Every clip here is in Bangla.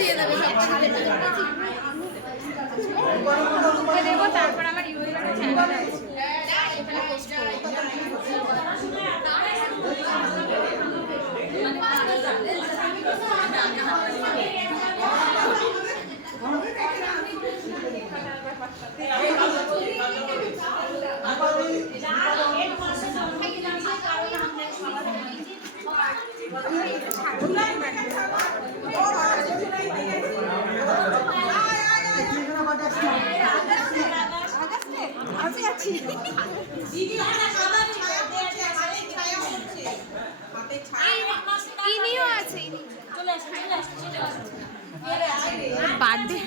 দিয়ে দেবে দেবো, তারপর আমার ইউটিউবে চ্যানেল আছে, এখানে পোস্ট করবো। আমি আছি ইনিও আছে, বার্থডে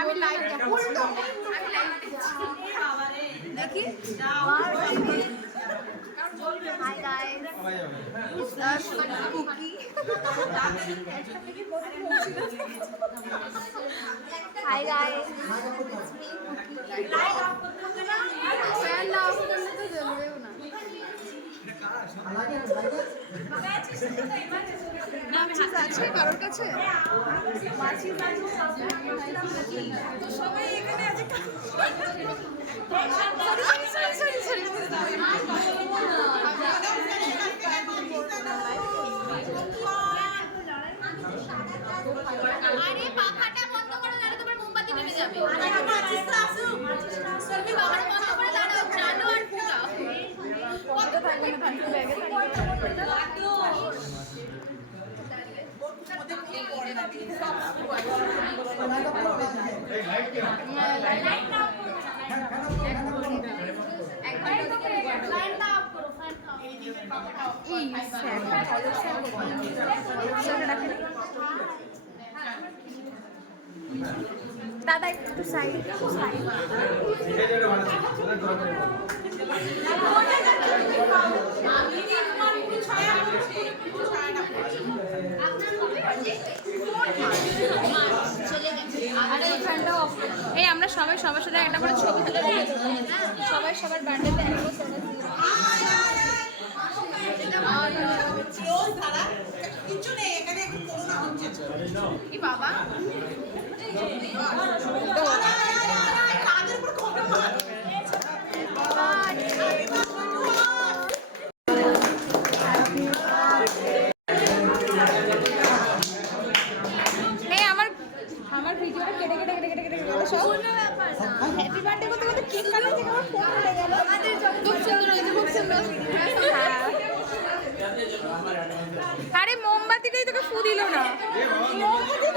আমি লাইভ দেখি। Hi guys, cookie. Hi guys, it's me cookie. Fan off करने तो जरूरी हो ना। মাছিস আছে কারোর কাছে? মাছিস আছে তো সবাই এখানে আছে। সরি আরে পাখাটা বন্ধ করো, নালে তোমার মোমবাতি নেমে যাবে। আরে মাছিস তো আসো, সরবি বাবার বন্ধ করে দাঁড়াও, জানো আর ফুটাও। কত থাকবে না থাকবে ব্যাগে থাকবে। দাদা একটু সাইড এই আমরা সবাই সবার সাথে একটা করে ছবি তুলে সবাই সবার বার্থডেতে কি বাবা আমার ভিডিওটা কেটে কেটে কেটে কেটে কেটে গেল সব। হ্যাপি বার্থডে করতে করতে কেক কাটা থেকে আমার ফোন পড়ে গেল। খুব সুন্দর হয়েছে, খুব সুন্দর। আরে মোমবাতিটাই তোকে ফু দিল না। মোমবাতি